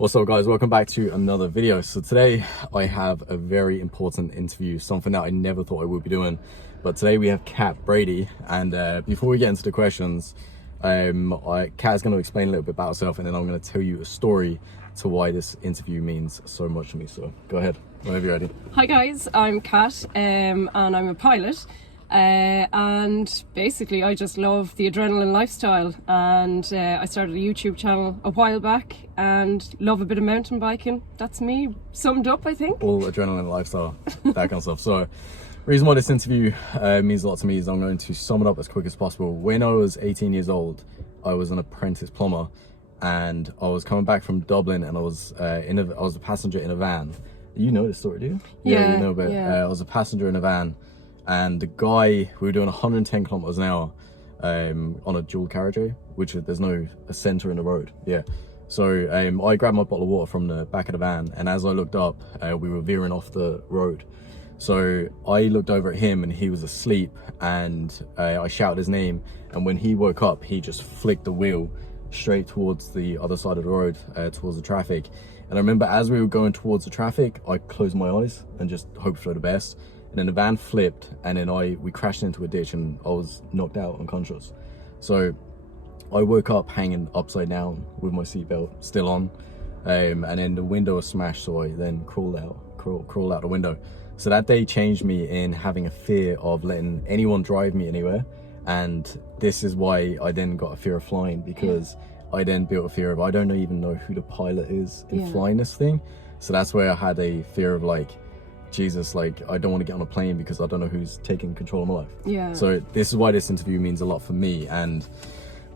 What's up guys, welcome back to another video. So today I have a very important interview, something that I never thought I would be doing. But today we have Cat Brady, and before we get into the questions, Cat is going to explain a little bit about herself, and then I'm going to tell you a story to why this interview means so much to me. So go ahead, whenever you're ready. Hi guys, I'm Cat and I'm a pilot. And basically I just love the adrenaline lifestyle, and I started a YouTube channel a while back and love a bit of mountain biking. That's me summed up, I think. All adrenaline lifestyle, that kind of stuff. So reason why this interview means a lot to me is I'm going to sum it up as quick as possible. When I was 18 years old, I was an apprentice plumber, and I was coming back from Dublin, and I was a passenger in a van. You know this story, do you? Yeah, you know, but I was a passenger in a van, and the guy, we were doing 110 kilometers an hour on a dual carriageway, which there's no a center in the road. So I grabbed my bottle of water from the back of the van, and as I looked up, we were veering off the road. So I looked over at him, and he was asleep, and I shouted his name, and when he woke up, he just flicked the wheel straight towards the other side of the road, towards the traffic. And I remember as we were going towards the traffic, I closed my eyes and just hoped for the best. And then the van flipped, and then we crashed into a ditch, and I was knocked out unconscious. So I woke up hanging upside down with my seatbelt still on, and then the window was smashed, so I then crawled out the window. So that day changed me in having a fear of letting anyone drive me anywhere, and this is why I then got a fear of flying, because I then built a fear of I don't even know who the pilot is in flying this thing. So that's where I had a fear of, like, Jesus, like, I don't want to get on a plane because I don't know who's taking control of my life. So this is why this interview means a lot for me. And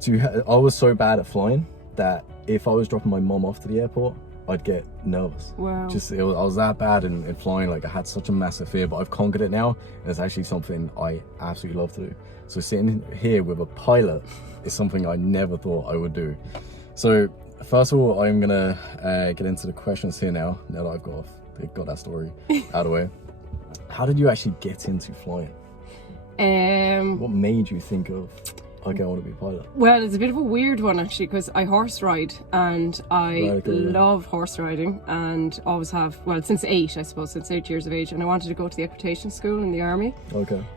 I was so bad at flying that if I was dropping my mom off to the airport, I'd get nervous. Wow. I was that bad in flying. Like, I had such a massive fear, but I've conquered it now, and it's actually something I absolutely love to do. So sitting here with a pilot is something I never thought I would do. So first of all, I'm gonna get into the questions here now that I've got that story out of the way. How did you actually get into flying? What made you think of, okay, I want to be a pilot? Well, it's a bit of a weird one actually, because I horse ride, and I love horse riding, and always have, well, since 8 years of age, and I wanted to go to the equitation school in the army.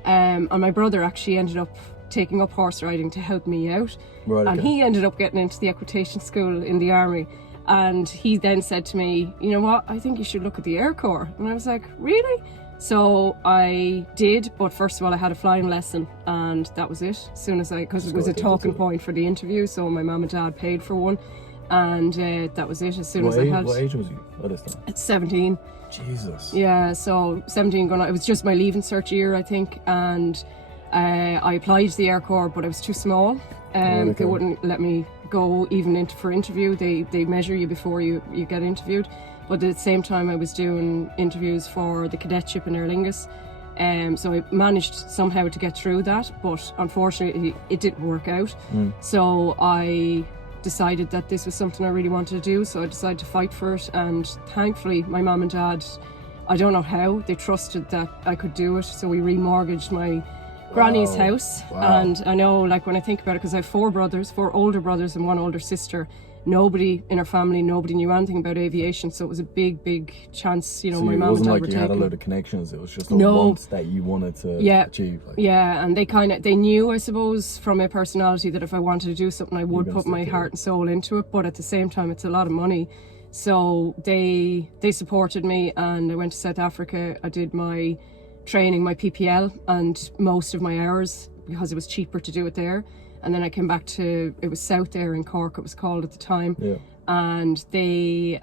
And my brother actually ended up taking up horse riding to help me out, and he ended up getting into the equitation school in the army. And he then said to me, you know what, I think you should look at the Air Corps. And I was like, really? So I did, but first of all I had a flying lesson, and that was it. As soon as because it was a talking point for the interview, so my mum and dad paid for one, and that was it. What age was you at this time? At 17. Jesus. Yeah, so 17 going on. It was just my leaving cert year, I think, and I applied to the Air Corps, but I was too small. They wouldn't let me go even for interview. They measure you before you get interviewed. But at the same time I was doing interviews for the cadetship in Aer Lingus, so I managed somehow to get through that, but unfortunately it didn't work out. So I decided that this was something I really wanted to do, so I decided to fight for it, and thankfully my mum and dad, I don't know how, they trusted that I could do it, so we remortgaged my granny's house. And I know, like, when I think about it, because I have 4 older brothers and 1 older sister, nobody in our family, nobody knew anything about aviation, so it was a big chance, you know. So my mum and dad were taking. It wasn't like you had a load of connections, it was just a want that you wanted to achieve. Like. Yeah, and they knew, I suppose, from my personality, that if I wanted to do something I would put my heart and soul into it, but at the same time it's a lot of money. So they supported me, and I went to South Africa. I did my training, my PPL, and most of my hours, because it was cheaper to do it there. And then I came back to, it was South Air in Cork, it was called at the time. And they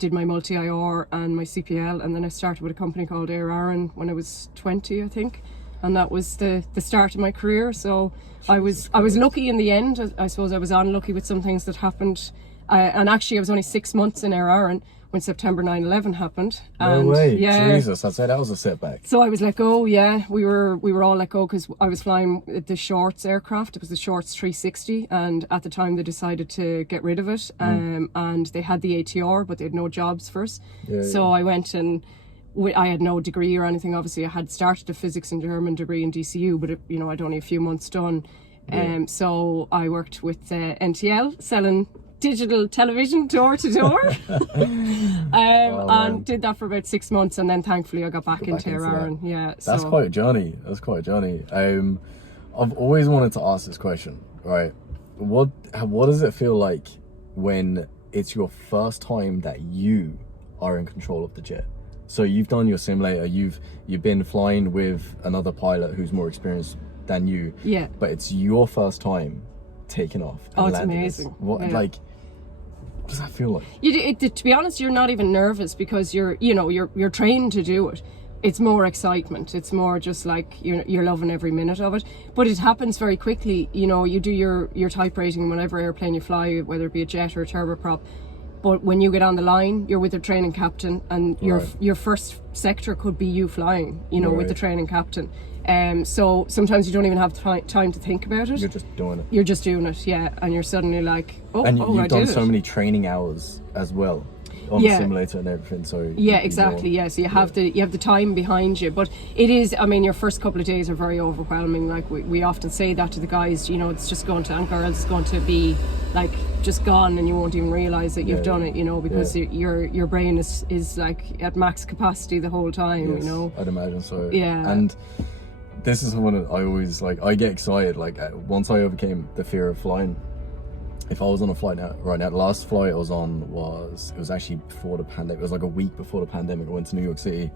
did my multi-IR and my CPL, and then I started with a company called Air Aran when I was 20, I think. And that was the start of my career. So I was lucky in the end. I suppose I was unlucky with some things that happened. And actually I was only 6 months in Air Aran when September 9/11 happened. No way. Jesus, I'd say that was a setback. So I was let go. We were all let go, because I was flying the Shorts aircraft. It was the Shorts 360, and at the time they decided to get rid of it. And they had the ATR, but they had no jobs first. So I went, and I had no degree or anything. Obviously I had started a physics and German degree in DCU, but I'd only a few months done. So I worked with NTL selling digital television door to door. And did that for about 6 months, and then thankfully I got back into Aaron. Yeah, that's quite a journey. I've always wanted to ask this question, right? What does it feel like when it's your first time that you are in control of the jet? So you've done your simulator, you've been flying with another pilot who's more experienced than you. Yeah. But it's your first time taking off. And it's amazing. What does that feel like? To be honest, you're not even nervous because you're trained to do it. It's more excitement. It's more just like you're loving every minute of it. But it happens very quickly. You do your type rating whenever airplane you fly, whether it be a jet or a turboprop. But when you get on the line, you're with the training captain, and your first sector could be you flying, with the training captain. So sometimes you don't even have time to think about it. You're just doing it. You're just doing it, yeah. And you're suddenly like, and you've done so many training hours as well on the simulator and everything. So exactly. Yeah, so you have the time behind you, but it is. I mean, your first couple of days are very overwhelming. Like we often say that to the guys. It's just going to, and girls, it's going to be like just gone, and you won't even realize that you've done it. Because your brain is like at max capacity the whole time. Yes, I'd imagine so. Yeah. And this is one I always I get excited. Like once I overcame the fear of flying. If I was on a flight right now, the last flight I was on was actually before the pandemic. It was like a week before the pandemic. I went to New York City,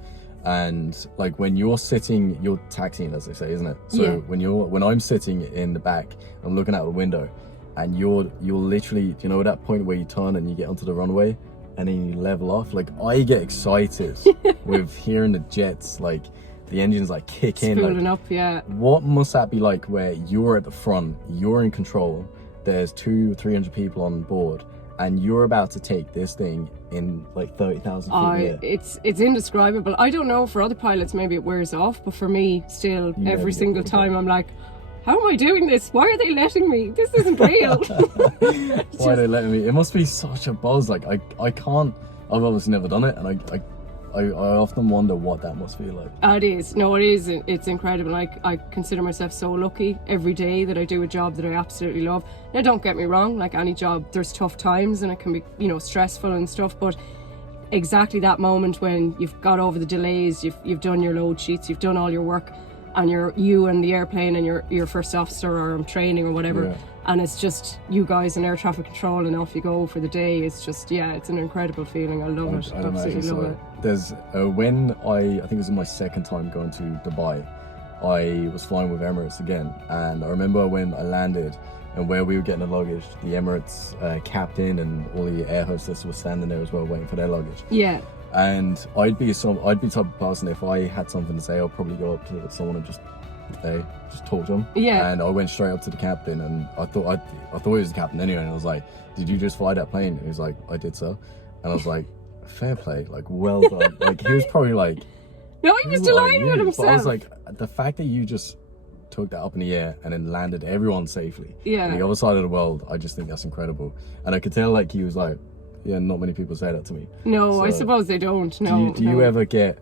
and like when you're taxiing, as they say, isn't it? So when I'm sitting in the back, I'm looking out the window, and you're literally, that point where you turn and you get onto the runway, and then you level off. Like I get excited with hearing the jets, like the engines like kick in, spooling up. Yeah. What must that be like, where you're at the front, you're in control? There's 200-300 people on board, and you're about to take this thing in like 30,000 feet. It's indescribable. I don't know, for other pilots maybe it wears off, but for me still, every single time I'm like, how am I doing this? Why are they letting me? This isn't real. Why are they letting me? It must be such a buzz. Like I can't. I've obviously never done it, and I often wonder what that must feel like. It is. No, it is. It's incredible. I consider myself so lucky every day that I do a job that I absolutely love. Now, don't get me wrong, like any job, there's tough times and it can be, stressful and stuff, but exactly that moment when you've got over the delays, you've done your load sheets, you've done all your work, and you and the airplane and your first officer or training or whatever, and it's just you guys in air traffic control and off you go for the day. It's just, it's an incredible feeling. I love it. Absolutely love it. There's when I think it was my second time going to Dubai, I was flying with Emirates again, and I remember when I landed and where we were getting the luggage, the Emirates captain and all the air hostesses were standing there as well waiting for their luggage. Yeah. And I'd be the type of person, if I had something to say, I'll probably go up to someone and just talk to them. Yeah. And I went straight up to the captain, and I thought he was the captain anyway, and I was like, "Did you just fly that plane?" And he was like, "I did, sir." And I was like, "Fair play, like well done." Like he was probably like, no, he was delighted with himself. But I was like, the fact that you just took that up in the air and then landed everyone safely on the other side of the world, I just think that's incredible. And I could tell like he was like, yeah, not many people say that to me. No, so, I suppose they don't. No. Do you ever get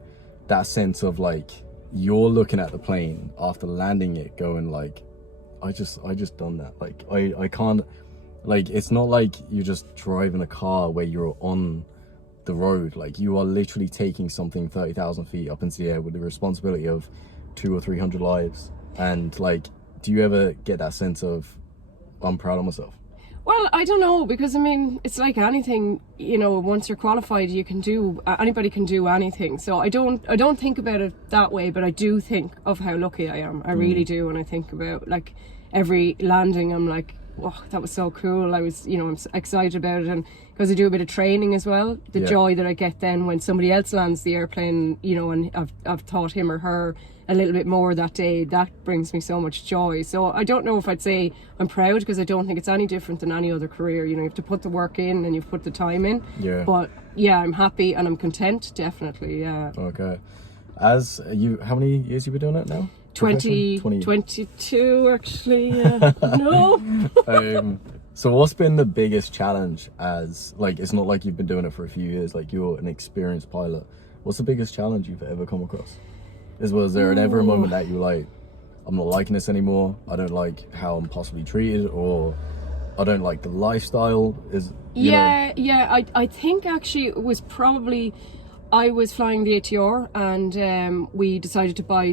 that sense of like you're looking at the plane after landing it, going like, I just done that. Like I can't, like it's not like you're just driving a car where you're on the road. Like you are literally taking something 30,000 feet up into the air with the responsibility of 200 or 300 lives. And like, do you ever get that sense of, I'm proud of myself? Well, I don't know, because I mean, it's like anything, once you're qualified, anybody can do anything. So I don't think about it that way, but I do think of how lucky I am. I really do. And I think about like every landing, I'm like, oh, that was so cool. I was, I'm excited about it. And because I do a bit of training as well, the joy that I get then when somebody else lands the airplane, and I've taught him or her a little bit more that day, that brings me so much joy. So I don't know if I'd say I'm proud, because I don't think it's any different than any other career. You have to put the work in and you've put the time in. Yeah. But yeah, I'm happy and I'm content, definitely, yeah. Okay. How many years have you been doing it now? 22 actually, yeah. No. So what's been the biggest challenge as, like, it's not like you've been doing it for a few years, like you're an experienced pilot. What's the biggest challenge you've ever come across? Was there ever a moment that you were like, I'm not liking this anymore, I don't like how I'm possibly treated, or I don't like the lifestyle. I think actually it was probably, I was flying the ATR, and we decided to buy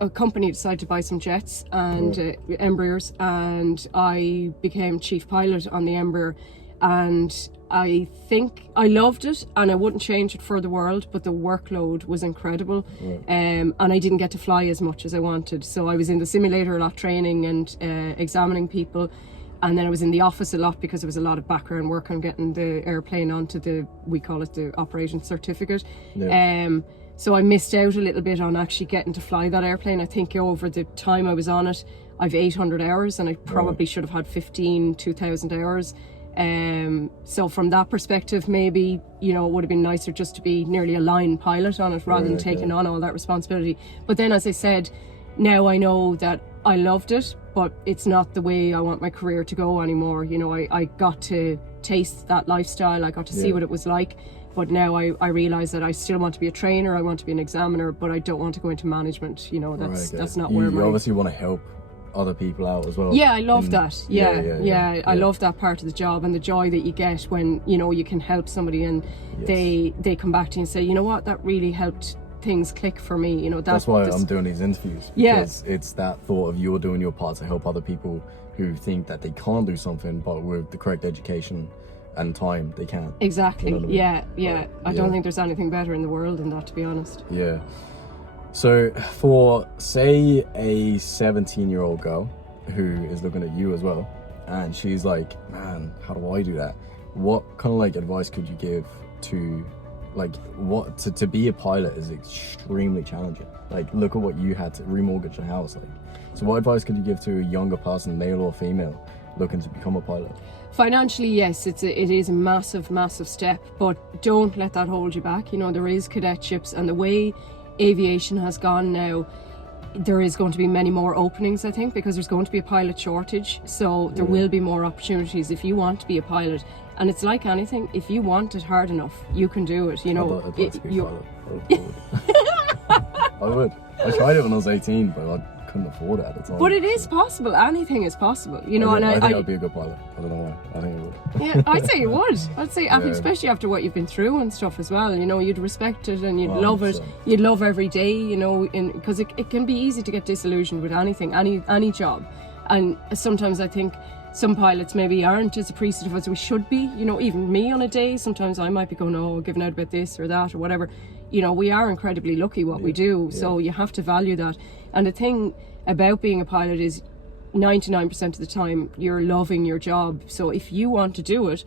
a company decided to buy some jets and Embraers, and I became chief pilot on the Embraer, and I think I loved it, and I wouldn't change it for the world, but the workload was incredible. And I didn't get to fly as much as I wanted, so I was in the simulator a lot, training and examining people, and then I was in the office a lot because there was a lot of background work on getting the airplane onto we call it the operation certificate. So I missed out a little bit on actually getting to fly that airplane. I think over the time I was on it, I've 800 hours, and I probably should have had 2,000 hours. So from that perspective, maybe, you know, it would have been nicer just to be nearly a line pilot on it rather than taking on all that responsibility. But then, as I said, now I know that I loved it, but it's not the way I want my career to go anymore. You know, I got to taste that lifestyle, I got to see what it was like, but now I realise that I still want to be a trainer, I want to be an examiner, but I don't want to go into management. You know, that's not where you obviously want to help other people out as well. Yeah, I love that. I love that part of the job, and the joy that you get when, you know, you can help somebody and they come back to you and say, you know what, that really helped things click for me. You know, that's why I'm doing these interviews, because it's that thought of you're doing your part to help other people who think that they can't do something, but with the correct education and time they can. Exactly. You know what I mean? I don't think there's anything better in the world than that, to be honest. So for, say, a 17-year-old girl who is looking at you as well, and she's like, man, how do I do that? What kind of like advice could you give to, like, what to be a pilot is extremely challenging. Like, look at what you had to remortgage a house. Like, so what advice could you give to a younger person, male or female, looking to become a pilot? Financially, yes, it is a massive step, but don't let that hold you back. You know, there is cadetships, and the way aviation has gone now, there is going to be many more openings, I think, because there's going to be a pilot shortage, so there will be more opportunities if you want to be a pilot. And it's like anything, if you want it hard enough, you can do it. You know, I would. I tried it when I was 18, but I couldn't afford it at the time. But it is possible. Anything is possible. You know, I think I'd be a good pilot. I don't know why. I think I would. Yeah, I'd say you would. I'd say, especially after what you've been through and stuff as well. You know, you'd respect it and you'd love it. You'd love every day. You know, because it can be easy to get disillusioned with anything, any job. And sometimes I think some pilots maybe aren't as appreciative as we should be. You know, even me on a day, sometimes I might be going, oh, giving out about this or that or whatever. You know, we are incredibly lucky what we do, so you have to value that. And the thing about being a pilot is 99% of the time you're loving your job. So if you want to do it,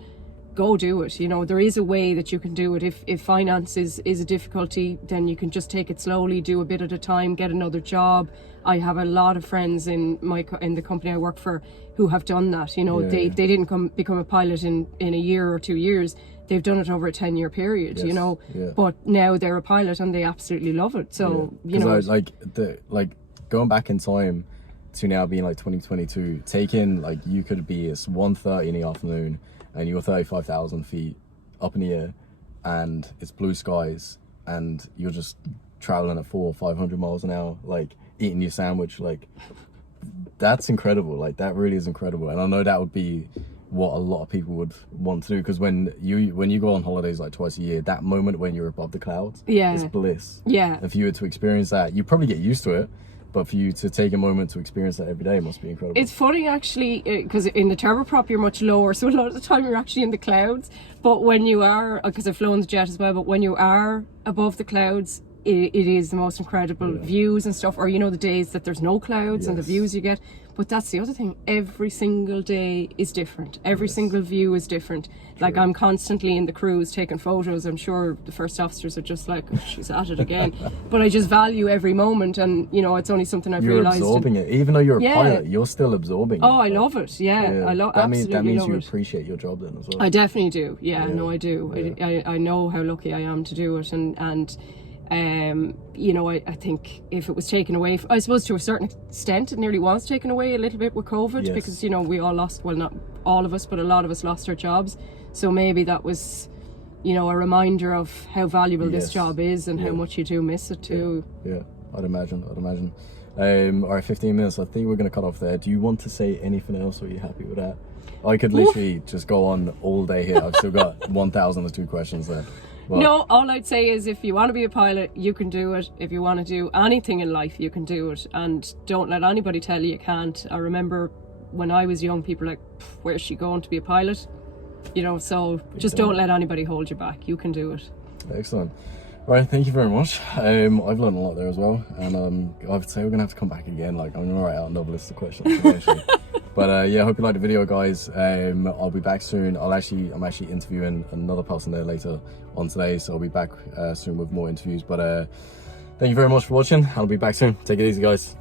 go do it. You know, there is a way that you can do it. If finance is a difficulty, then you can just take it slowly, do a bit at a time, get another job. I have a lot of friends in the company I work for who have done that. You know, they didn't become a pilot in a year or 2 years. They've done it over a 10-year period, you know, but now they're a pilot and they absolutely love it. So, you know, like going back in time to now being like 2022, taking, like, you could be, it's 1:30 in the afternoon and you're 35,000 feet up in the air and it's blue skies and you're just traveling at 400 or 500 miles an hour, like eating your sandwich. Like, that's incredible. Like, that really is incredible. And I know that would be what a lot of people would want to do, because when you go on holidays like twice a year, that moment when you're above the clouds is bliss. If you were to experience that, you probably get used to it, but for you to take a moment to experience that every day must be incredible. It's funny actually, because in the turboprop you're much lower, so a lot of the time you're actually in the clouds. But when you are, because I've flown the jet as well, but when you are above the clouds, it is the most incredible views and stuff. Or, you know, the days that there's no clouds and the views you get. But that's the other thing, every single day is different. Every single view is different. Like, I'm constantly in the cruise taking photos. I'm sure the first officers are just like, oh, she's at it again. But I just value every moment, and, you know, it's only something I've realised. You're absorbing it. Even though you're a pilot, you're still absorbing it. Oh, I love it. I love that means you appreciate your job then as well. I definitely do. No, I do. I know how lucky I am to do it, and you know, I think if it was taken away, I suppose to a certain extent it nearly was taken away a little bit with COVID, because, you know, we all lost, well, not all of us, but a lot of us lost our jobs. So maybe that was, you know, a reminder of how valuable this job is and how much you do miss it too. I'd imagine. All right, 15 minutes. I think we're going to cut off there. Do you want to say anything else, or are you happy with that? I could literally just go on all day here. I've still got 1,002 questions there. Well, no, all I'd say is if you want to be a pilot, you can do it. If you want to do anything in life, you can do it. And don't let anybody tell you can't. I remember when I was young, people were like, where's she going to be a pilot? You know, so just don't let anybody hold you back. You can do it. Excellent. Right, thank you very much. I've learned a lot there as well, and I would say we're gonna have to come back again. Like, I'm gonna write out another list of questions eventually. But yeah, I hope you liked the video, guys. I'll be back soon. I'm actually interviewing another person there later on today, so I'll be back soon with more interviews. But thank you very much for watching. I'll be back soon. Take it easy, guys.